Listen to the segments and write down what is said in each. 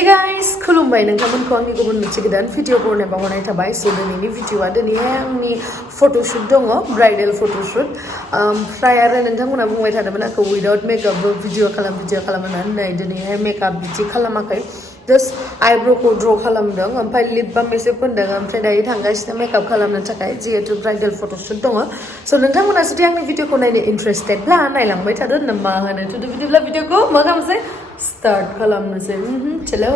Hey guys, Khulumbai नोंथांमोनखौ आंनि गुबुन मोनसे गोदान भिडिअ बरनाय बावहरनाय थाबाय सो दिनैनि भिडिअआ दिनैहाय आंनि फट'शुट दङ ब्राइडेल फट'शुट ओमफ्राय आरो नोंथांमोना बुंबाय थादोंमोन आंखौ उइदाउट मेकआपबो भिडिअ खालाम होननानै नै दिनैहाय मेकआप बिदि खालामाखै जास्ट आइब्र'खौ ड्र खालामदों ओमफ्राय लिप बाम एसे फोनदों ओमफ्राय दायो थांगासिनो मेकआप खालामनो थाखाय जिहेतु ब्राइडेल फट'शुट दङ स' नोंथांमोना जुदि आंनि भिडिअखौ नायनो इन्टारेस्टेडब्ला नायलांबाय थादो होनना मा होनो थुदो बिदिब्ला भिडिअखौ मा खालामसै स्टार्ट खालामनोसै चलो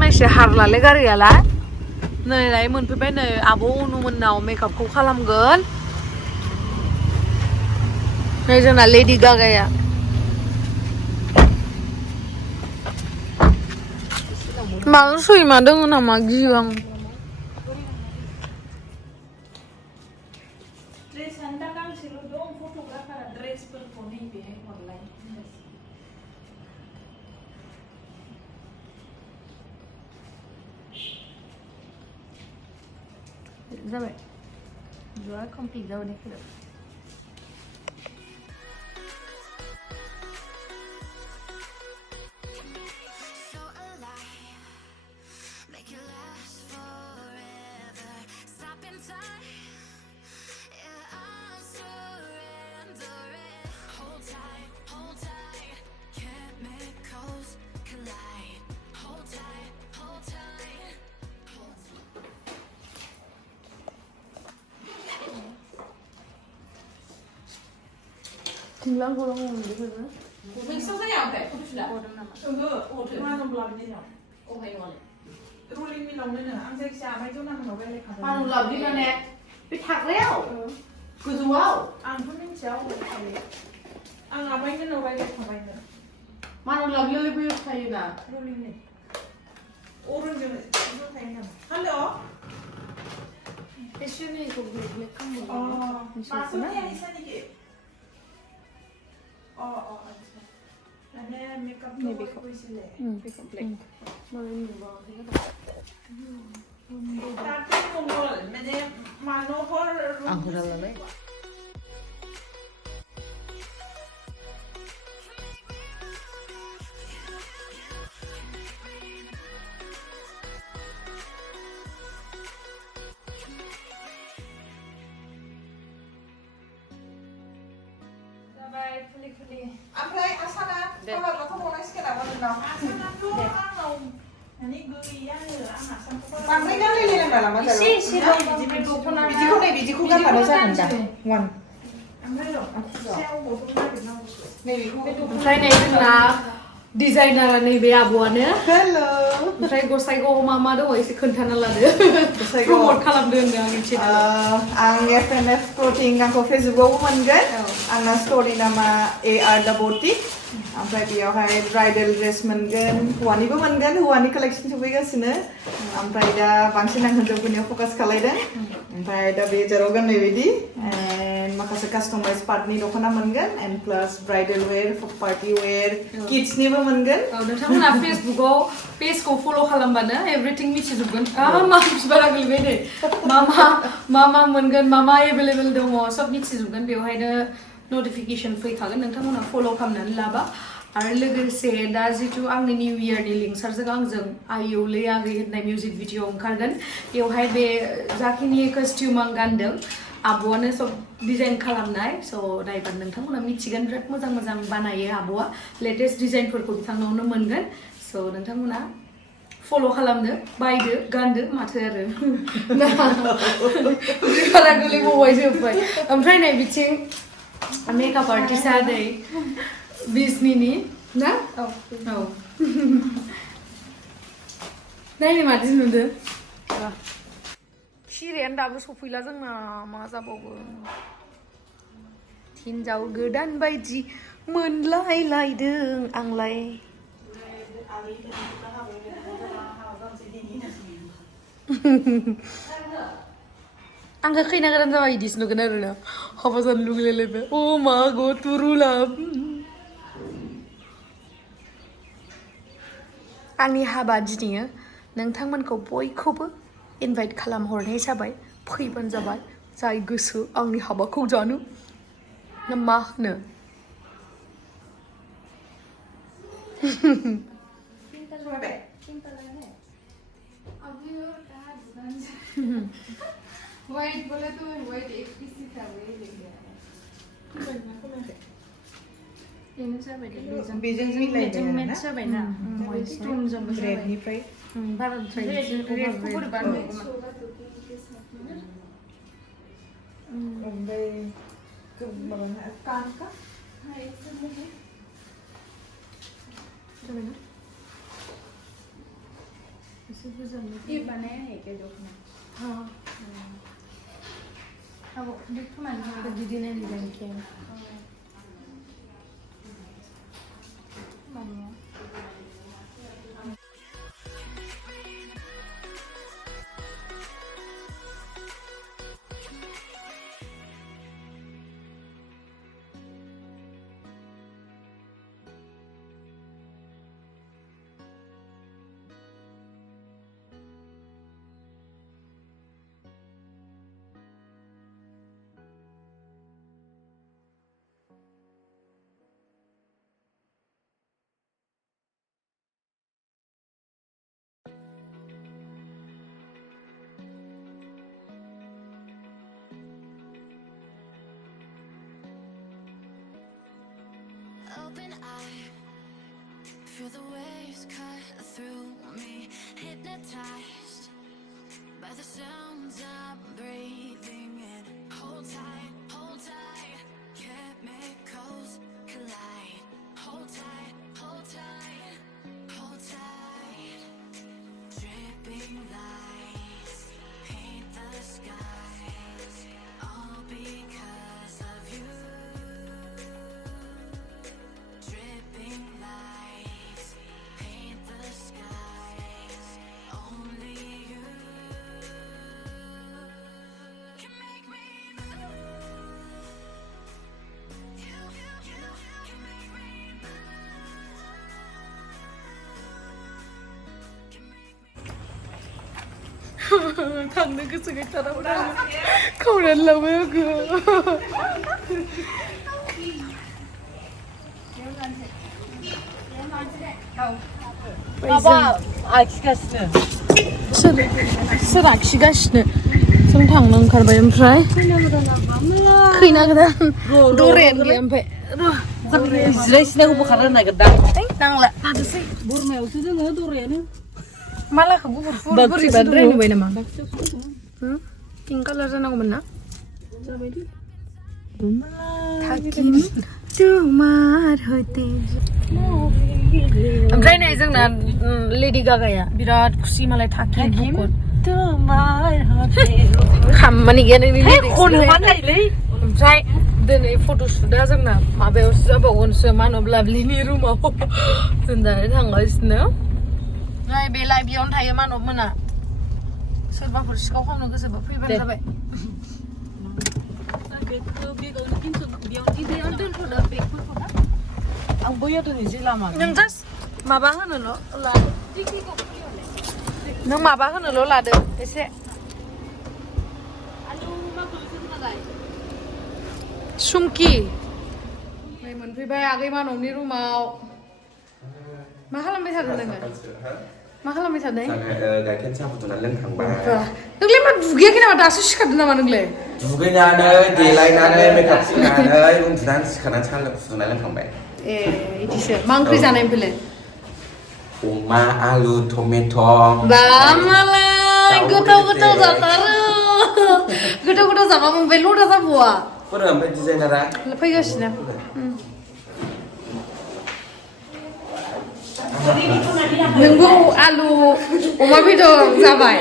मानसिया हारलालै गारियालाय नै दायो मोनफैबाय नै आब' अनुमोननाव मेकआपखौ खालामगोन नै जोंना लेडि गागाया माजों सैमा दङ नामा गियो आं जाबाय जुआ कमप्लिट जाबाय देखो tinggal golong gitu kan? Bisa saya oke, sudah. Tunggu, mana belum ini ya? Oke boleh. Ruling minum ni nih, angsa siapa itu nama novel lekar. Mana belum ini nih? Pitak leo. Kuzuau. Angpun ni siapa? Ang apa ini novel lekar ini? Mana belum ini lebih kaya na? Ruling ni. Orang jenis itu kaya na. Halo. Esok ni aku beli kamu. Oh, maksudnya ni sana ni. Oh, ada makeup tu aku isi le. Makeup black. Mana ni bawa ni kan? Tapi mungkin mana manohar. Anggur lalai. Jabai, fuli. Ampai asana, kalau kita mau nasi kita mau nang. Asana tu orang ini gaya anak sampai. Pandai kan ni yang dalam macam. Si, biji ku kan pada saya anda. One. Ampai lo. Saya mau pun nak nak. Ampai ni nak designer ni biar buatnya. Hello. Ampai gosai go mama tu isi kental lah dia. Promote kalam dia ni angin channel. Ang FNF protein ang Facebook mangan. Ang story nama AR Ampai dia hai bridal dress mangan, huani pun mangan, huani collection tu juga sini. Ampai dah bangsa nang hendak punya fokus kalai dah. Ampai dah beli jarogan lewedi, and makasih customized part ni dokona mangan, and plus bridal wear, party wear, kids ni pun mangan. Nanti mana Facebook go, page ko follow khalambana, everything ni cium kan. Maaf sebarang lebih deh. Mama mangan, mama available dong, सब ni cium kan. Biar hai dah notification fee थागोन नोंथांमोना फलो खालामनानै लाबा आरो लोगोसे दा जितु आंनि निउ इयारनि लिंसारजों आंजों आयौलै आगै होननाय मिउजिक भिडिअ ओंखारगोन बेवहाय बे जाखिनि कस्ट्युम आं गानदों आब'आनो सब डिजाइन खालामनाय स' नायबा नोंथांमोना मिथिगोन बिराद मोजां बानायो आब'आ लेटेस्ट डिजाइनफोरखौ बिथांनावनो मोनगोन स' नोंथांमोना फल' खालामदो बायदो गानदो माथो आरो बारा गोलैबावबाय जोब्बाय ओमफ्राय नै बिथिं makeup artist ada bisnis na? Oh. Dah ni mati sudah. Sirian dah bersofila jangan masa bawa. Hinjao Gwdan baiji menlai deng anglai. Angka kena kadang sama idis no kena runa. Apa san lu lelebe? Oh ma go turulam. आंनि हाबा दिनैयो नोंथांमोनखौ बयखौबो invite खालामहरनाय जाबाय फैबानो जाबाय जाय गोसो आंनि हाबाखौ जानो ना मा होनो बेजों मिलायबाय मेट्स जाबाय ना स्टोनजोंबो रेडनिफ्राय बाराद्राय रेडखौ बोरैबा ओमफ्राय माबाना कानका ये बनाया है क्या जो हाँ अब देखो मैंने दीदी ने डिजाइन किया है Open eye, feel the waves cut through me, hypnotized by the sounds I'm breathing in. Hold tight, chemicals collide. Hold tight, hold tight, hold tight. Dripping lights paint the skies, all because of you. Dripping lights paint the skies. Only you can make me move. You can make me move. Can make me. 강내 그 속에 따라오라 거울을라고요 그 봐봐 아키가스는 सोर आखिगासिनो जों थांनो ओंखारबाय ओमफ्राय खैना गोदान दरायानो गैया ओमफ्राय जिरायसिनायखौ बोखारनो नागिरदां नांला लादोसै बोरमायावसो दोङो दरायानो मालाखौ गुफुर बोरैबाद्राय नुबाय नामा पिंक कालार जानांगौमोन ना थाकिम तुमार होते ओमफ्राय नै जोंना लेडि गागाया बिराद खुसि मालाय थाकिम बुकन खामानि गैया नोंनि ओमफ्राय दिनै फट'शुटआ जोंना माबायावसो जाबावगोनसो मानब लाभलिनि रुमाव जों दानो थांगासिनो नै बे लाइब्रेरियावनो थायो मानब मोना सोरबाफोर सिखाव खावनो गोसोबा फैबानो जाबाय आं बैयाव दोननोसै लामा नों जास्ट माबा होनोल' लादो नों माबा होनोल' लादो एसे सुमकि नै मोनफैबाय आगै मानबनि रुमाव मा खालामबाय थादों नोङो मा खालामबाय थादों गाइखेर साहा फुदुंनानै लोंखांबाय नोंलाय मा दुगैयाखै नामा दासो सिखारदों नामा नोंलाय दुगैनानै देलायनानै मेकआप फुननानै उन्दुनानै सिखारनानै साहा फुदुंनानै लोंखांबाय ए इदिसो मा ओंख्रि जानाय ओमफ्रायलाय अमा आलु टमेट' बा मालाय गोथाव गोथाव जाथारो गोथाव गोथाव जाबा ओमफ्राय लदा जाबावा फोरो ओमफ्राय डिजाइनारा फैगासिनो नोंगौ आलु अमा बेदर जाबाय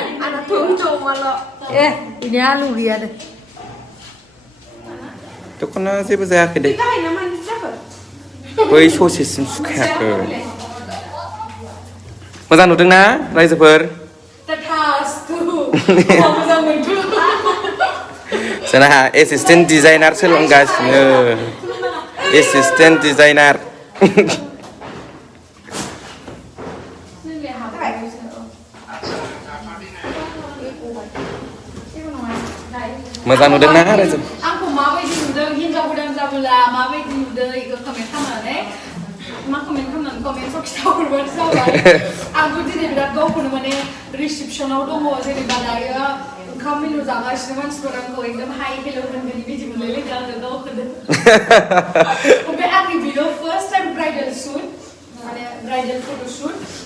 ए बिनि आलु गैया दे दख'ना जेबो जायाखै दे बै ससेसिम सुखायाखै मोजां नुदोंना रायजोफोर जोंना एसिस्टेन्ट डिजाइनार सोलोंगासिनो एसिस्टेन्ट डिजाइनार जोंलाय हाबायावसो मोजां नुदोंना रायजो आंखौ माबायदि नुदों हिनजाव गोदान जाबोला माबायदि नुदों बेखौ कमेन्ट खालामनानै मा कमेन्ट खालामनानै कमेन्टआव खिथाहरबानो जाबाय आंबो दिनै बिराद गावखौनो माने रिसेपसनाव दङ जेनेबा दायो ओंखाम मेनु जागासिनो मानसिफोरा आंखौ एकदम हाइ हेल' होनगोन बिदि मोनलायलायदों आङो गावखौनो ओमफ्राय आंनि video first time bridal shoot माने ब्राइडेल फट' शुट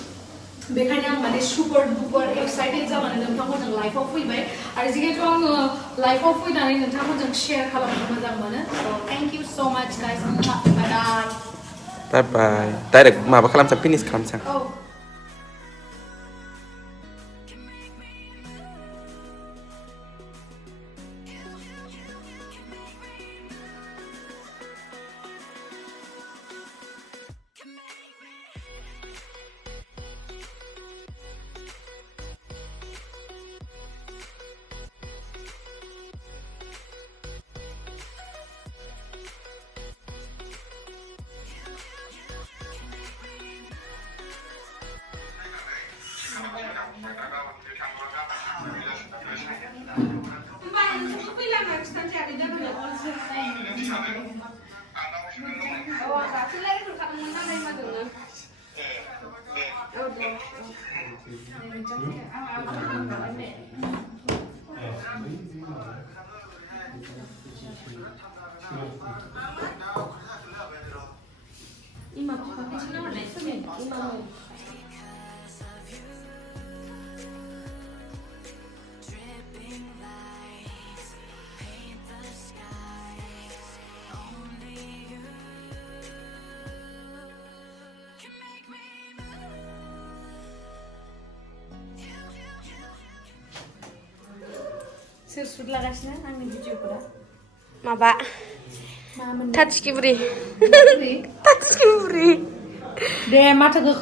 बेखायनो आं माने सुपार डुपार एक्साइटेड जानानै नोंथांमोनजों लाइफआव फैबाय आरो जिहेतु आङो लाइफआव फैनानै नोंथांमोनजों शेयार खालामनो मोजां मोनो थेंक इउ सो माच गाइस बाय बाय डाइरेक्ट माबा खालामसां फिनिश खालामसां सोर सुट लागासिनो आंनि भिडिअफोरा माबा थाथिखिब्रि दे माथोखौ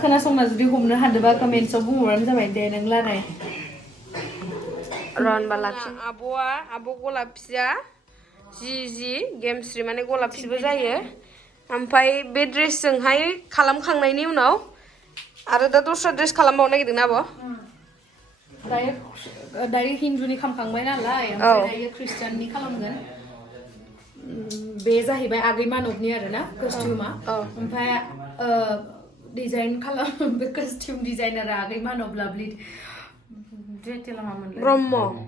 खोनासंना जुदि हमनो हादोंबा कमेन्ट्सआव बुंहरबानो जाबाय दे नों लाराय रनबा लाफि आब' गलापसिया जि गेमस्रि माने गलापसिबो जायो ओमफ्राय बे ड्रेसजोंहाय खालामखांनायनि उनाव आरो दा दस्रा ड्रेस खालामबावनो नागिरदों ना आब' दायो हिन्दुनि खालामखांबाय नालाय ओमफ्राय दायो ख्रिस्टियाननि खालामगोन बे जाहैबाय आगै मानबनि आरोना कस्टिउमा ओमफ्राय डिजाइन खालाम बे कस्टिउम डिजाइनारा आगै मानब लाभलि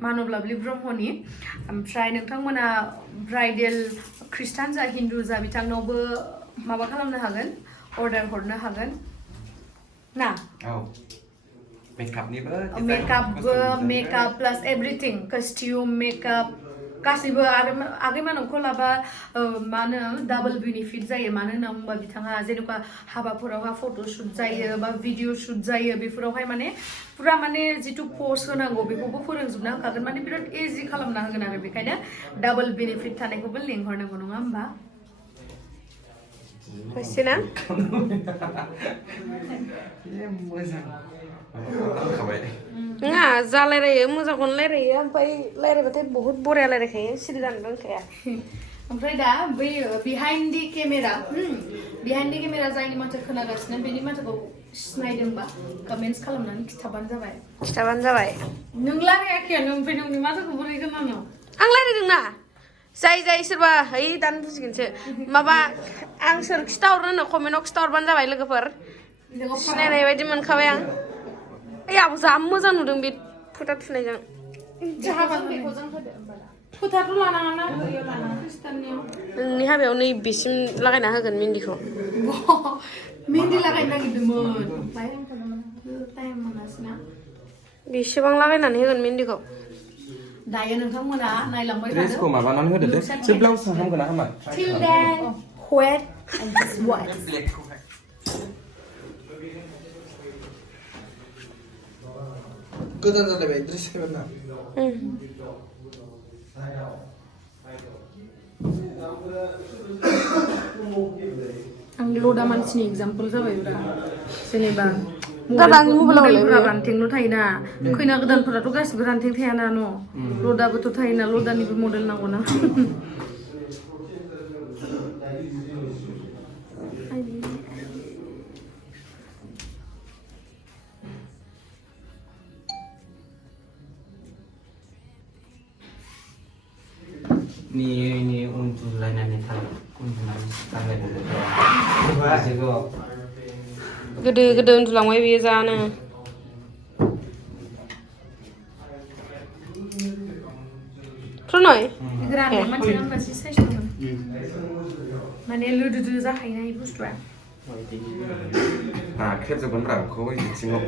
मानब लाभलि ब्रह्मनि ओमफ्राय नोंथांमोना ब्राइडेल ख्रिस्टान जा हिन्दु जा बिथांनावबो माबा खालामनो हागोन अर्डार हरनो हागोन ना मेकआप प्लास एभ्रिथिं कस्टिउम मेकआप गासैबो आरो आगै मानबखौ लाबा मा होनो डाबल बेनिफिट जायो मानो होनना बुंबा बिथाङा जेनेबा हाबाफोरावहा फट' शुट जायो बा भिडिअ शुट जायो बेफोरावहाय माने पुरा माने जितु पस्ट होनांगौ बेखौबो फोरोंजोबना होखागोन माने बिराद इजि खालामना होगोन आरो बेखायनो डाबल बेनिफिट थानायखौबो लेंहरनांगौ नङा होमबा फैसिना नङा जा रायलायो मोजांखौनो रायलायो ओमफ्राय रायलायबाथाय बहुत बरिया रायलायखायो सिरि जानो रोंखाया ओमफ्राय दा बै बिहाइन्ड दि केमेरा जायनि माथो खोनागासिनो बेनि माथोखौ सिनायदोंबा कमेन्ट्स खालामनानै खिथाबानो जाबाय नों रायलायाखैयानो ओमफ्राय नोंनि माथोखौ बोरै खोनानो आं रायलायदोंना जाय सोरबा है दानो बुजिगोनसो माबा आं सोर खिथाहरनो कमेन्टआव खिथाहरबानो जाबाय लोगोफोर सिनायनाय बायदि मोनखाबाय आं ओइ आब' जा मोजां नुदों बे फोथा थुनायजों फोथाथ' लानाङा नोंनि हाबायाव नैबेसिम लागायना होगोन मेहन्दिखौ मेहन्दी लागायनो नागिरदोंमोन ओमफ्राय टाइम मोनासैना बेसेबां लागायनानै होगोन मेहन्दिखौ दायो नोंथांमोना नायलांबाय थादो ड्रेसखौ माबानानै होदो दे जे ब्लाउस हामगोन ना हामा till then wait and just watch गोदान जालायबाय ड्रेस होना आं लदा मानसिनि एग्जाम्पल जाबाय जेनेबा दादानि मबाइलाव रानथेंल' थायोना खैना गोदानफोराथ' गासिबो रानथें थायाना न' लदाबोथ' थायोना लदानिबो मडेल नांगौना ini untuk lainnya thang untuk thang itu gede uन्दुलांबाय बेयो जानो प्रनय ग्रानि मानसिया होनबासो साइज दंमोन माने लोदोदो जाखायोना बे बुस्थुआ खेबजोबगोनब्रा बेखौ सिङाव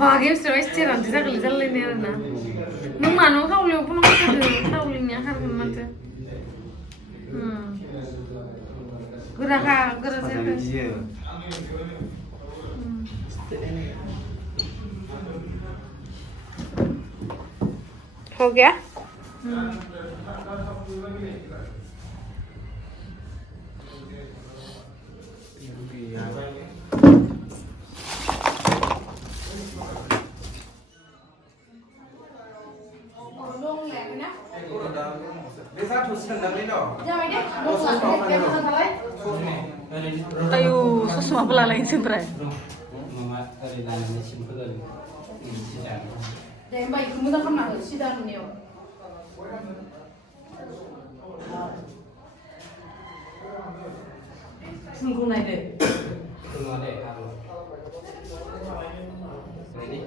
बागेमस्रियाव स्टेरानसो जागोन जालायनाय आरोना नों मानो खावलायाव फन खादो खावलिनिया खारगोन माथो गोराखा गोरा जायाखै हो गया Ayo, semua belalai sebenarnya. mama dari lainnya simpel ini sedang deh mbak itu mudah kan nggak sih dan nih Sungguh naik deh. belum ada kalau ini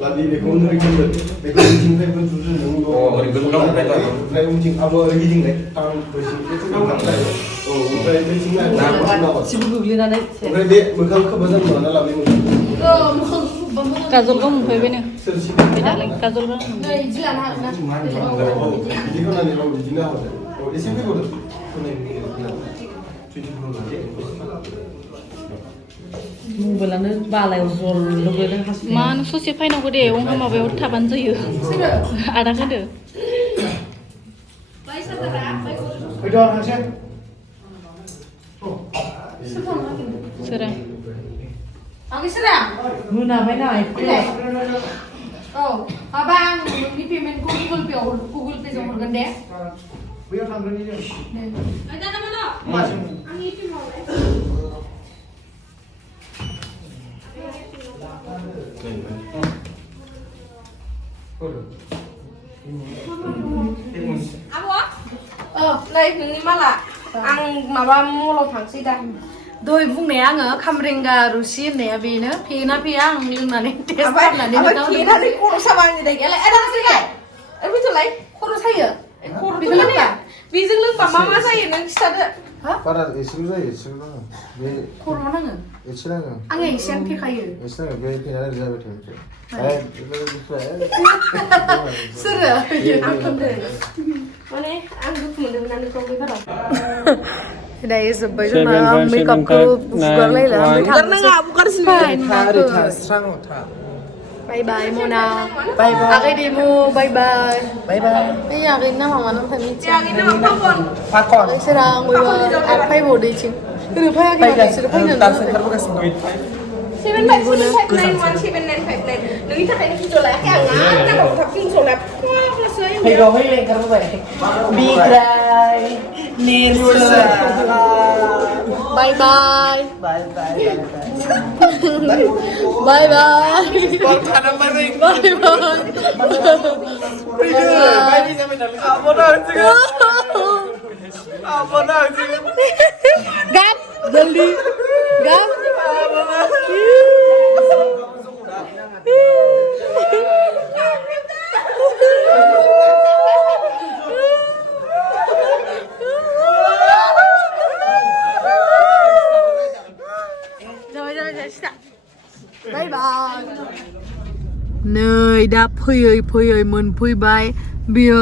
Lagi bekom dari mana? Bekom mijing dari mana tujuh nunggu. Oh, dari belakang dari belakang. Dari mijing, apa dari mijing dari tahun bersih. Itu kan dari. Oh, dari mijing dari tahun. Sibuk beli nana. Dari dia bekal ke bazar mana lah bekom. Kazol kamu boleh bener. Sersi. Beda lagi kazol kamu. dari jalan harusnya Oh, jadi kan ada orang mijing apa? Oh, di sini kau tu. Kau ni. Tujuh puluh lagi. मबाइलानो बालायाव जल लुबैदों हासिब मानो ससे फायनांगौ दे अंहा माबायाव थाबानो जायो आदा होदो Itu orang siapa? सोरा आगे serang मोनाबाय नालाय oh abang ini payment Google Pay jom hurgan deh Biar sambil ni je. ada nama no Macam. angni itu mau नै नोंनि माला आं माबा मलाव थांसै दा दहाय बुंनाया आङो खामरेंगा रुसि होननाया बेनो फेना फेया आं लोंनानै टेस्ट खालामनानै फेनानै खर' साबा आंनि दायगायालाय आदा हासिगाय बेथ'लाय खर' सायो बेखौ लोंबा बेजों लोंबा मा मा जायो नों खिथादो Para esul saya, esul mana? खर'आव नाङो Esul mana? आङो एसेयानो फेखायो Esul mana? Biar kita ada jabat tu. Itu सोरो आं खोन्दो माने आं दुखु मोनदोंमोन नोंखौ बेफोराव दायो जोब्बाय जोंना मेकआपखौ बुगारलायला बुगारनाङा बुगारसिनबाय बाय बाय मना बाय बाय आगै देमु बाय बाय बाय बाय बे आगैनि नामा मा नामथाय मिथिया आगैनि नामा फाकन सोरा आंबो आरो फायबावदैथिं ओरै फैयाखै माथो बिसोरो फैनो दासो ओंखारबोगासिनो दं 7597979 नोंनि थाखायनो भिडिअ लायाखै आङा नांगौ थाब भिडिअ फैगाव फैलाय ओंखारबोबाय बिग्राय नेरसोन बाय बाय बाय बाय बाय बाय गाप जल्दी गाप बाय बाय नै दा फैयै फैयै मोनफैबाय बियो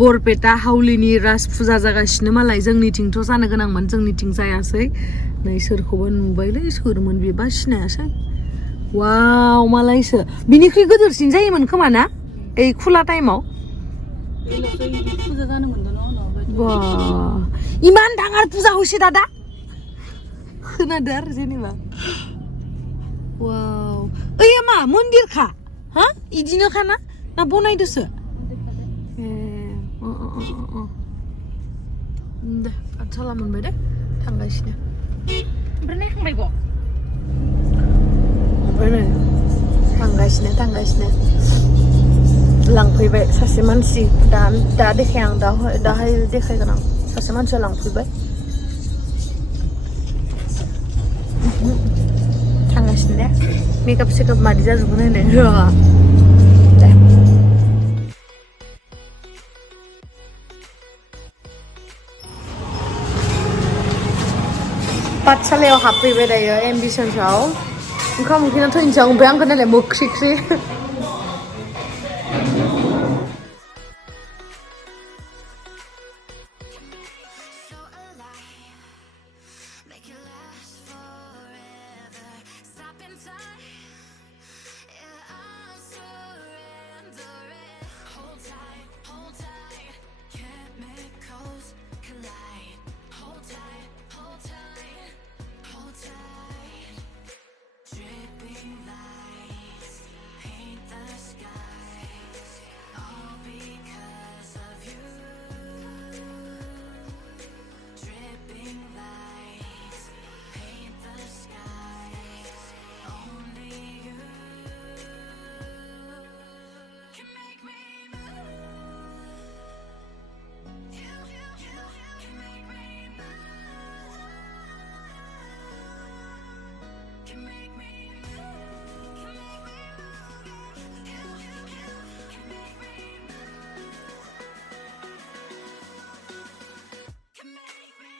बरपेटा हावलिनि राज फुजा जागासिनो मालाय जोंनिथिंथ' जानो गोनांमोन जोंनिथिं जायासै नै सोरखौबा नुबायलै सोरमोन बेबा सिनायासै वाव मालायसो बिनिख्रुइ गिदिरसिन जायोमोन खोमा ना ओइ खुला टाइमाव फुजा जानो मोनदों न' Wah, iman dangar puja hoise dada. Khonaदो जेनेबा. Wow. Iya ma, mondir kha? Ha? Idino khana? Na बनायदोसो? Deh, patsala मोनबाय दे. थांगासिनो. ओमफ्राय नायखांबाय ग'? ओमफ्राय नै थांगासिनो. लांफैबाय सासे मानसि दा देखाय आं दाहाय देखायगोन आं सासे मानसिया लांफैबाय थांगासिनो दे मेकआप सेकआप मादि जाजोबगोन होननानै होआ दे पाठसालायाव हाबफैबाय दायो एम्बिशन्सआव ओंखाम उखैनाथ' हिनजाव ओमफ्राय आंखौ नायलाय मोख्रि So alive, make it last forever. Stop in time, yeah, I'm surrendering. Hold tight, chemicals collide. Hold tight, hold tight. Dripping lights paint the skies, all because of you. Dripping lights paint the skies, only you can make me move. You can make me move. Can make me move. Can make me move. You can make me move. Can make me.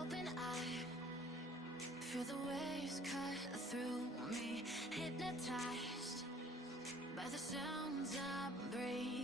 Open eye, feel the waves cut through me, hypnotized by the sounds I'm breathing.